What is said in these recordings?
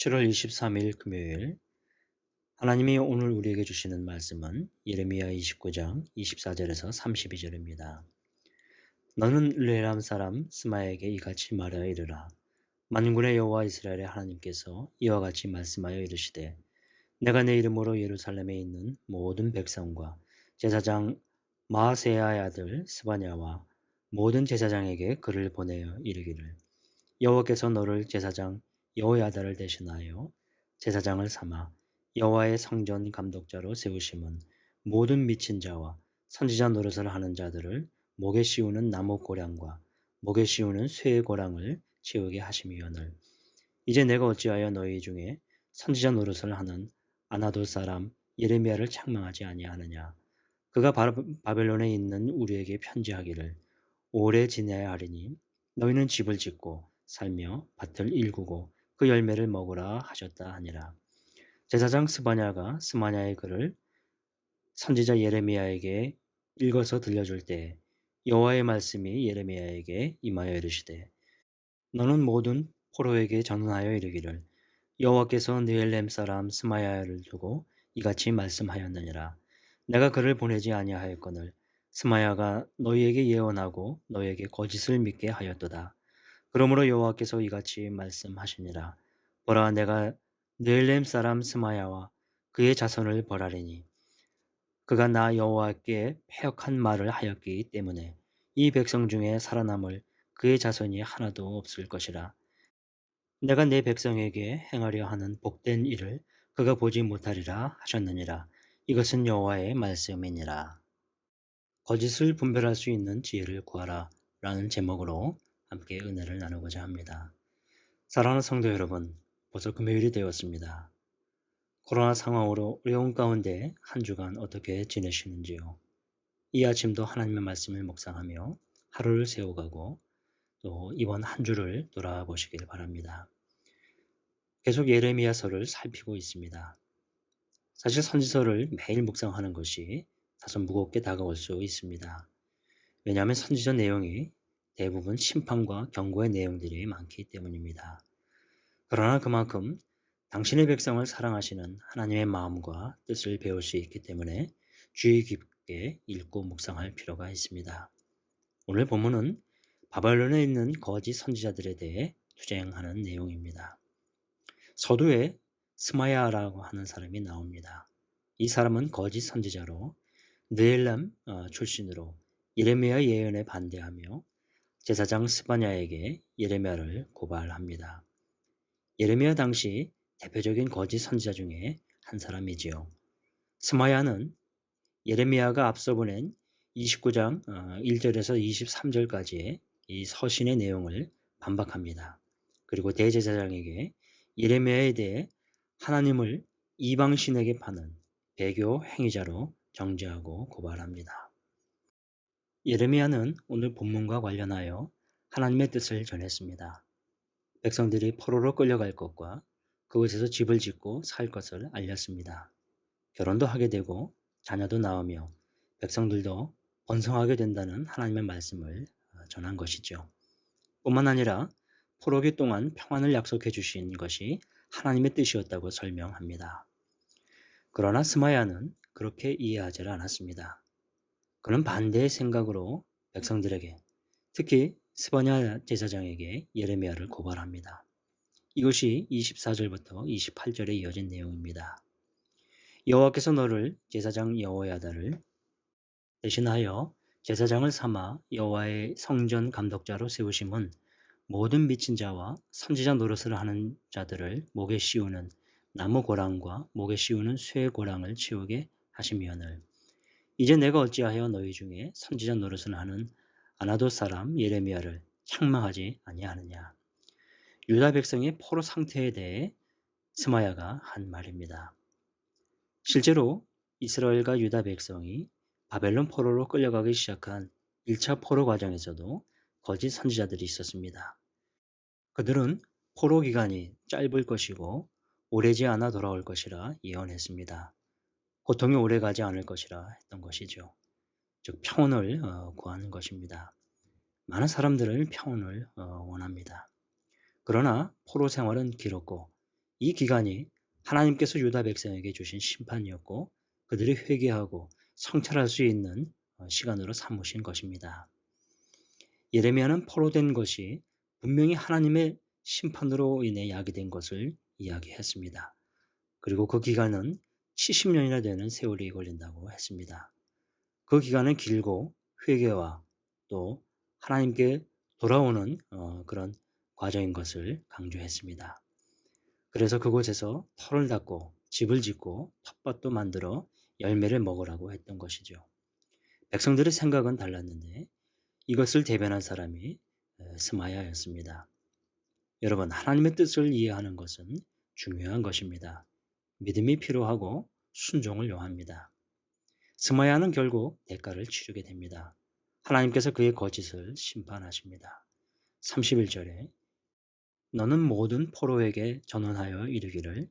7월 23일 금요일 하나님이 오늘 우리에게 주시는 말씀은 예레미야 29장 24절에서 32절입니다. 너는 르헤람 사람 스마야에게 이같이 말하여 이르라. 만군의 여호와 이스라엘의 하나님께서 이와 같이 말씀하여 이르시되 내가 내 이름으로 예루살렘에 있는 모든 백성과 제사장 마아세야의 아들 스바냐와 모든 제사장에게 글을 보내어 이르기를 여호와께서 너를 제사장 여호야다를 대신하여 제사장을 삼아 여호와의 성전 감독자로 세우심은 모든 미친 자와 선지자 노릇을 하는 자들을 목에 씌우는 나무 고랑과 목에 씌우는 쇠의 고랑을 채우게 하심이오늘 이제 내가 어찌하여 너희 중에 선지자 노릇을 하는 아나도 사람 예레미야를 책망하지 아니하느냐. 그가 바벨론에 있는 우리에게 편지하기를 오래 지내야 하리니 너희는 집을 짓고 살며 밭을 일구고 그 열매를 먹으라 하셨다 하니라. 제사장 스바냐가 스마냐의 글을 선지자 예레미야에게 읽어서 들려줄 때 여호와의 말씀이 예레미야에게 임하여 이르시되 너는 모든 포로에게 전언하여 이르기를 여호와께서 느헬렘 사람 스마야를 두고 이같이 말씀하였느니라. 내가 그를 보내지 아니하였거늘 스마야가 너희에게 예언하고 너희에게 거짓을 믿게 하였도다. 그러므로 여호와께서 이같이 말씀하시니라. 보라, 내가 느헬렘 사람 스마야와 그의 자손을 벌하리니 그가 나 여호와께 패역한 말을 하였기 때문에 이 백성 중에 살아남을 그의 자손이 하나도 없을 것이라. 내가 내 백성에게 행하려 하는 복된 일을 그가 보지 못하리라 하셨느니라. 이것은 여호와의 말씀이니라. 거짓을 분별할 수 있는 지혜를 구하라 라는 제목으로 함께 은혜를 나누고자 합니다. 사랑하는 성도 여러분, 벌써 금요일이 되었습니다. 코로나 상황으로 어려운 가운데 한 주간 어떻게 지내시는지요? 이 아침도 하나님의 말씀을 묵상하며 하루를 세워가고 또 이번 한 주를 돌아보시길 바랍니다. 계속 예레미야서를 살피고 있습니다. 사실 선지서를 매일 묵상하는 것이 다소 무겁게 다가올 수 있습니다. 왜냐하면 선지서 내용이 대부분 심판과 경고의 내용들이 많기 때문입니다. 그러나 그만큼 당신의 백성을 사랑하시는 하나님의 마음과 뜻을 배울 수 있기 때문에 주의 깊게 읽고 묵상할 필요가 있습니다. 오늘 본문은 바벨론에 있는 거짓 선지자들에 대해 투쟁하는 내용입니다. 서두에 스마야라고 하는 사람이 나옵니다. 이 사람은 거짓 선지자로 느헬람 출신으로 예레미야 예언에 반대하며 제사장 스바냐에게 예레미야를 고발합니다. 예레미야 당시 대표적인 거짓 선지자 중에 한 사람이지요. 스마야는 예레미야가 앞서 보낸 29장 1절에서 23절까지의 이 서신의 내용을 반박합니다. 그리고 대제사장에게 예레미야에 대해 하나님을 이방신에게 파는 배교 행위자로 정죄하고 고발합니다. 예레미야는 오늘 본문과 관련하여 하나님의 뜻을 전했습니다. 백성들이 포로로 끌려갈 것과 그곳에서 집을 짓고 살 것을 알렸습니다. 결혼도 하게 되고 자녀도 낳으며 백성들도 번성하게 된다는 하나님의 말씀을 전한 것이죠. 뿐만 아니라 포로기 동안 평안을 약속해 주신 것이 하나님의 뜻이었다고 설명합니다. 그러나 스마야는 그렇게 이해하지 않았습니다. 그는 반대의 생각으로 백성들에게, 특히 스바냐 제사장에게 예레미야를 고발합니다. 이것이 24절부터 28절에 이어진 내용입니다. 여호와께서 너를 제사장 여호야다를 대신하여 제사장을 삼아 여호와의 성전 감독자로 세우심은 모든 미친 자와 선지자 노릇을 하는 자들을 목에 씌우는 나무 고랑과 목에 씌우는 쇠 고랑을 채우게 하심이오늘 이제 내가 어찌하여 너희 중에 선지자 노릇을 하는 아나도 사람 예레미야를 책망하지 아니하느냐. 유다 백성의 포로 상태에 대해 스마야가 한 말입니다. 실제로 이스라엘과 유다 백성이 바벨론 포로로 끌려가기 시작한 1차 포로 과정에서도 거짓 선지자들이 있었습니다. 그들은 포로 기간이 짧을 것이고 오래지 않아 돌아올 것이라 예언했습니다. 고통이 오래가지 않을 것이라 했던 것이죠. 즉 평온을 구하는 것입니다. 많은 사람들은 평온을 원합니다. 그러나 포로 생활은 길었고 이 기간이 하나님께서 유다 백성에게 주신 심판이었고 그들이 회개하고 성찰할 수 있는 시간으로 삼으신 것입니다. 예레미야는 포로된 것이 분명히 하나님의 심판으로 인해 야기된 것을 이야기했습니다. 그리고 그 기간은 70년이나 되는 세월이 걸린다고 했습니다. 그 기간은 길고 회개와 또 하나님께 돌아오는 그런 과정인 것을 강조했습니다. 그래서 그곳에서 터를 닦고 집을 짓고 텃밭도 만들어 열매를 먹으라고 했던 것이죠. 백성들의 생각은 달랐는데 이것을 대변한 사람이 스마야였습니다. 여러분, 하나님의 뜻을 이해하는 것은 중요한 것입니다. 믿음이 필요하고 순종을 요합니다. 스마야는 결국 대가를 치르게 됩니다. 하나님께서 그의 거짓을 심판하십니다. 31절에 너는 모든 포로에게 전언하여 이르기를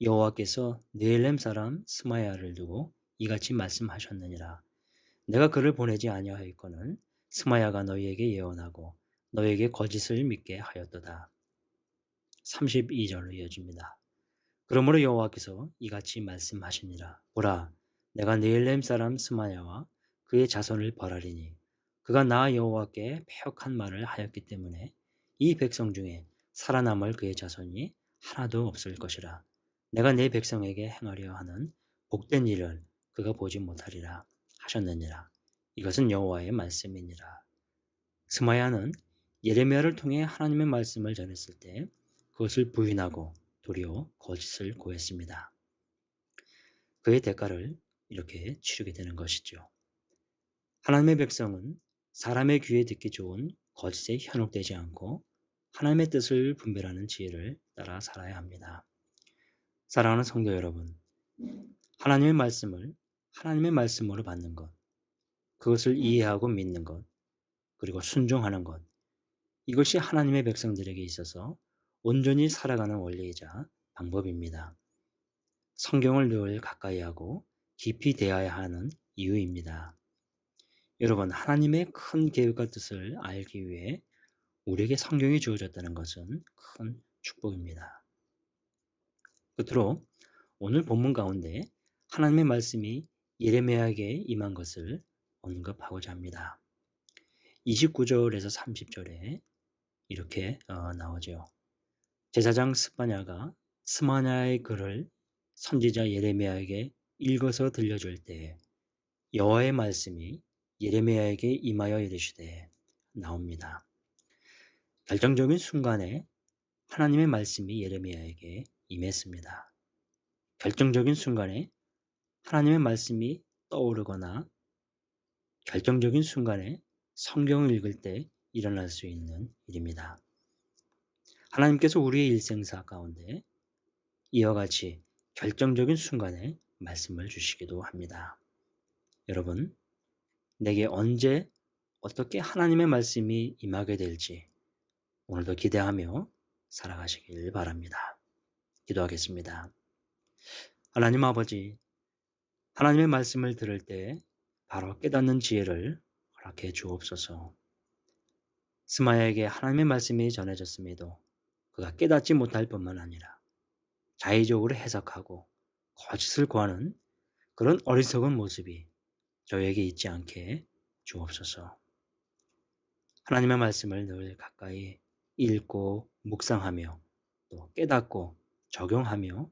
여호와께서 느헬렘 사람 스마야를 두고 이같이 말씀하셨느니라. 내가 그를 보내지 아니하였거늘 스마야가 너희에게 예언하고 너희에게 거짓을 믿게 하였도다. 32절로 이어집니다. 그러므로 여호와께서 이같이 말씀하시니라. 보라, 내가 느헬렘 사람 스마야와 그의 자손을 벌하리니 그가 나 여호와께 패역한 말을 하였기 때문에 이 백성 중에 살아남을 그의 자손이 하나도 없을 것이라. 내가 내 백성에게 행하려 하는 복된 일을 그가 보지 못하리라 하셨느니라. 이것은 여호와의 말씀이니라. 스마야는 예레미야를 통해 하나님의 말씀을 전했을 때 그것을 부인하고 도리어 거짓을 고했습니다. 그의 대가를 이렇게 치르게 되는 것이죠. 하나님의 백성은 사람의 귀에 듣기 좋은 거짓에 현혹되지 않고 하나님의 뜻을 분별하는 지혜를 따라 살아야 합니다. 사랑하는 성도 여러분, 하나님의 말씀을 하나님의 말씀으로 받는 것, 그것을 이해하고 믿는 것, 그리고 순종하는 것, 이것이 하나님의 백성들에게 있어서 온전히 살아가는 원리이자 방법입니다. 성경을 늘 가까이 하고 깊이 대해야 하는 이유입니다. 여러분, 하나님의 큰 계획과 뜻을 알기 위해 우리에게 성경이 주어졌다는 것은 큰 축복입니다. 끝으로 오늘 본문 가운데 하나님의 말씀이 예레미야에게 임한 것을 언급하고자 합니다. 29절에서 30절에 이렇게 나오죠. 제사장 스마냐의 글을 선지자 예레미야에게 읽어서 들려줄 때 여호와의 말씀이 예레미야에게 임하여 이르시되 나옵니다. 결정적인 순간에 하나님의 말씀이 예레미야에게 임했습니다. 결정적인 순간에 하나님의 말씀이 떠오르거나 결정적인 순간에 성경을 읽을 때 일어날 수 있는 일입니다. 하나님께서 우리의 일생사 가운데 이와 같이 결정적인 순간에 말씀을 주시기도 합니다. 여러분, 내게 언제 어떻게 하나님의 말씀이 임하게 될지 오늘도 기대하며 살아가시길 바랍니다. 기도하겠습니다. 하나님 아버지, 하나님의 말씀을 들을 때 바로 깨닫는 지혜를 허락해 주옵소서. 스마야에게 하나님의 말씀이 전해졌음에도 그가 깨닫지 못할 뿐만 아니라 자의적으로 해석하고 거짓을 구하는 그런 어리석은 모습이 저에게 있지 않게 주옵소서. 하나님의 말씀을 늘 가까이 읽고 묵상하며 또 깨닫고 적용하며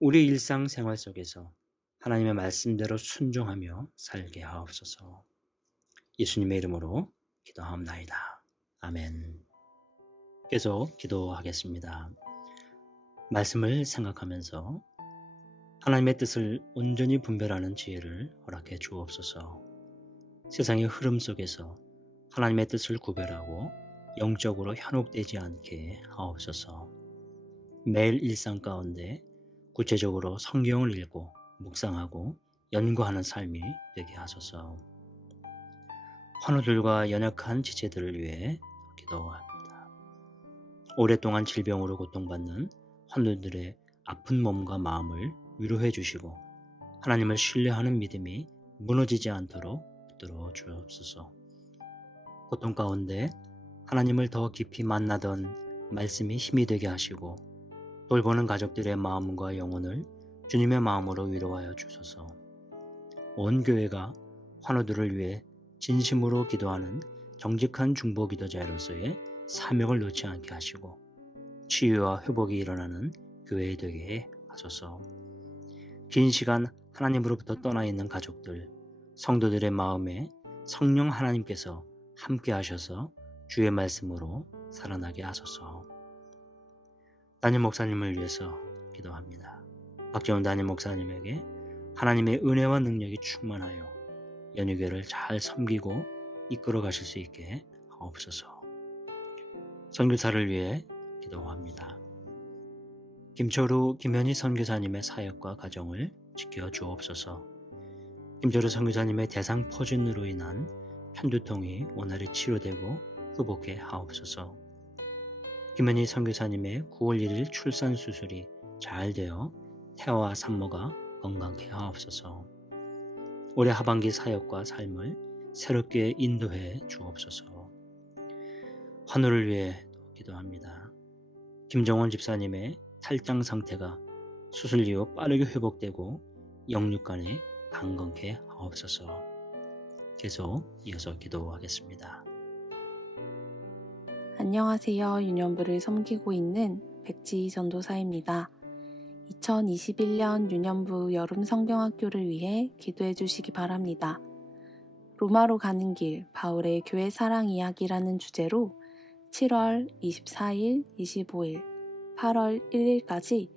우리 일상생활 속에서 하나님의 말씀대로 순종하며 살게 하옵소서. 예수님의 이름으로 기도하옵나이다. 아멘. 계속 기도하겠습니다. 말씀을 생각하면서 하나님의 뜻을 온전히 분별하는 지혜를 허락해 주옵소서. 세상의 흐름 속에서 하나님의 뜻을 구별하고 영적으로 현혹되지 않게 하옵소서. 매일 일상 가운데 구체적으로 성경을 읽고 묵상하고 연구하는 삶이 되게 하소서. 환우들과 연약한 지체들을 위해 기도합니다. 오랫동안 질병으로 고통받는 환우들의 아픈 몸과 마음을 위로해 주시고 하나님을 신뢰하는 믿음이 무너지지 않도록 붙들어 주옵소서. 고통 가운데 하나님을 더 깊이 만나던 말씀이 힘이 되게 하시고 돌보는 가족들의 마음과 영혼을 주님의 마음으로 위로하여 주소서. 온 교회가 환우들을 위해 진심으로 기도하는 정직한 중보 기도자로서의 사명을 놓지 않게 하시고 치유와 회복이 일어나는 교회 되게 하소서. 긴 시간 하나님으로부터 떠나 있는 가족들, 성도들의 마음에 성령 하나님께서 함께 하셔서 주의 말씀으로 살아나게 하소서. 담임 목사님을 위해서 기도합니다. 박재훈 담임 목사님에게 하나님의 은혜와 능력이 충만하여 연유교를 잘 섬기고 이끌어 가실 수 있게 하옵소서. 선교사를 위해 기도합니다. 김철우, 김현희 선교사님의 사역과 가정을 지켜 주옵소서. 김철우 선교사님의 대상 포진으로 인한 편두통이 원활히 치료되고 회복해 하옵소서. 김현희 선교사님의 9월 1일 출산 수술이 잘 되어 태아와 산모가 건강케 하옵소서. 올해 하반기 사역과 삶을 새롭게 인도해 주옵소서. 환우를 위해 기도합니다. 김정원 집사님의 탈장 상태가 수술 이후 빠르게 회복되고 영육간에 강건케 하옵소서. 계속 이어서 기도하겠습니다. 안녕하세요. 유년부를 섬기고 있는 백지희 전도사입니다. 2021년 유년부 여름 성경학교를 위해 기도해 주시기 바랍니다. 로마로 가는 길, 바울의 교회 사랑 이야기라는 주제로 7월 24일, 25일, 8월 1일까지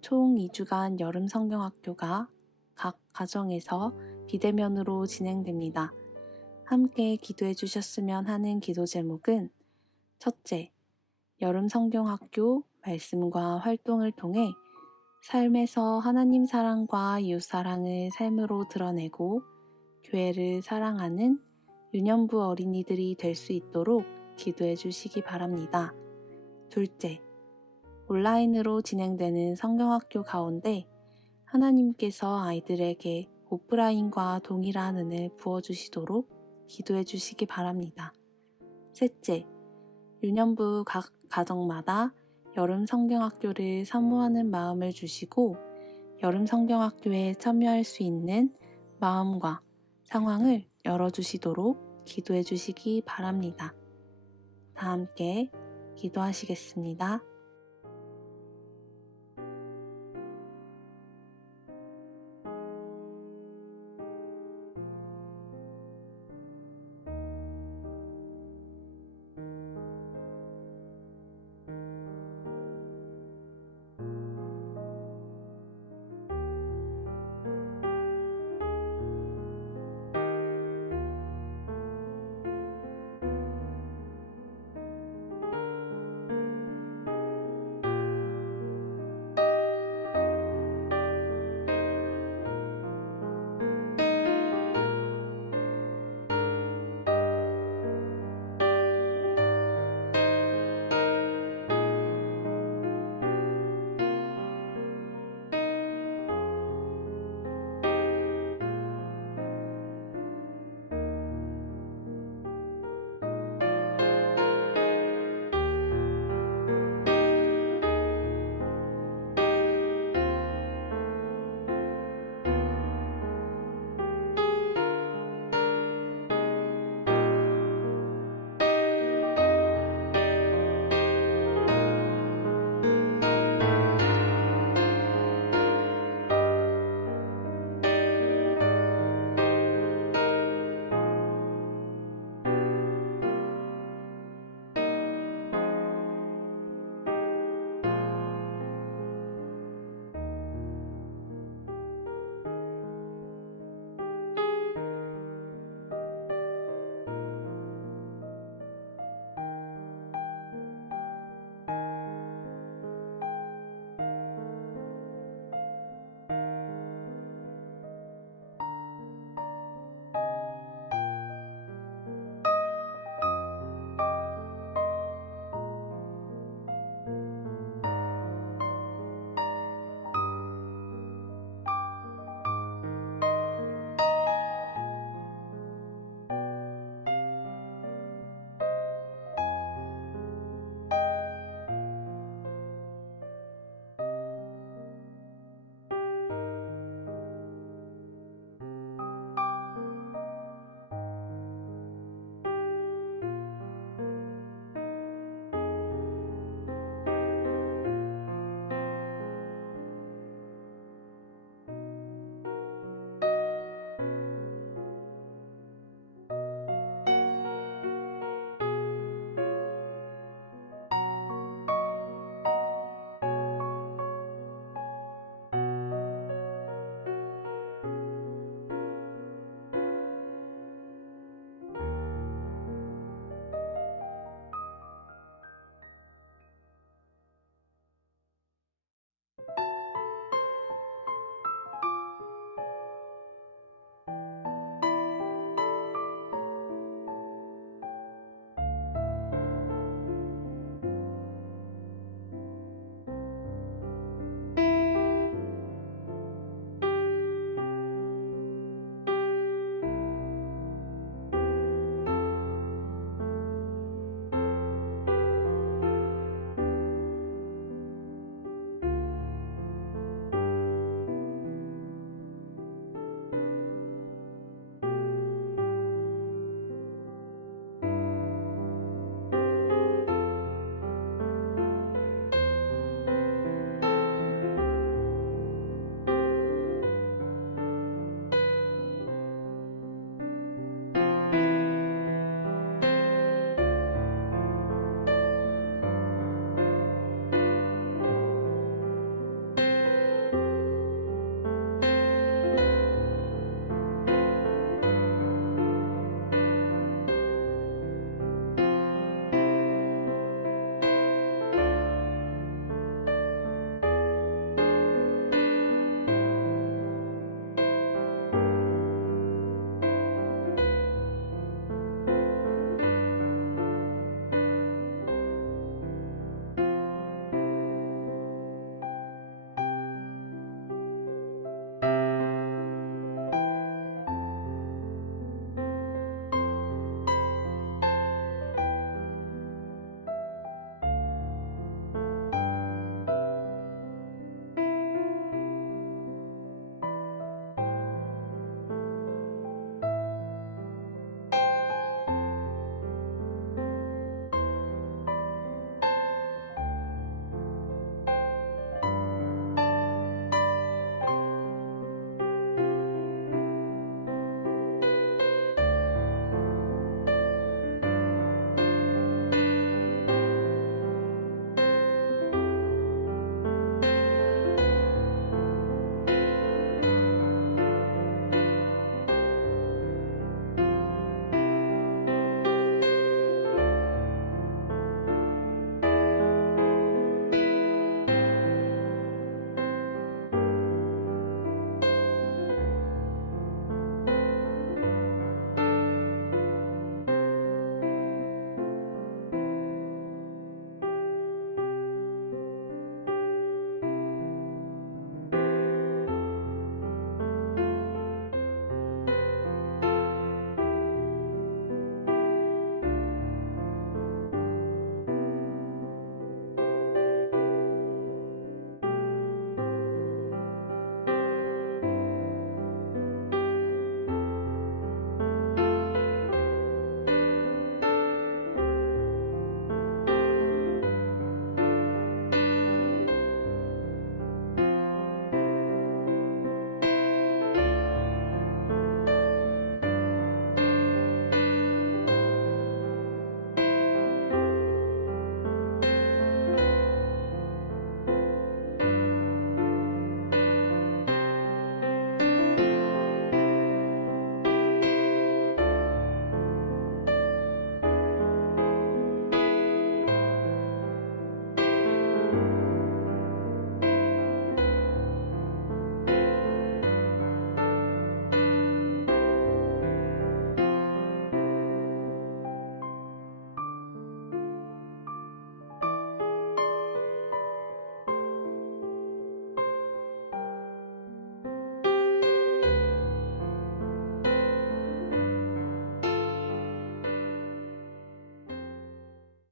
총 2주간 여름 성경학교가 각 가정에서 비대면으로 진행됩니다. 함께 기도해 주셨으면 하는 기도 제목은 첫째, 여름 성경학교 말씀과 활동을 통해 삶에서 하나님 사랑과 이웃 사랑을 삶으로 드러내고 교회를 사랑하는 유년부 어린이들이 될 수 있도록 기도해 주시기 바랍니다. 둘째, 온라인으로 진행되는 성경학교 가운데 하나님께서 아이들에게 오프라인과 동일한 은혜를 부어주시도록 기도해 주시기 바랍니다. 셋째, 유년부 각 가정마다 여름 성경학교를 사모하는 마음을 주시고 여름 성경학교에 참여할 수 있는 마음과 상황을 열어주시도록 기도해 주시기 바랍니다. 다 함께 기도하시겠습니다.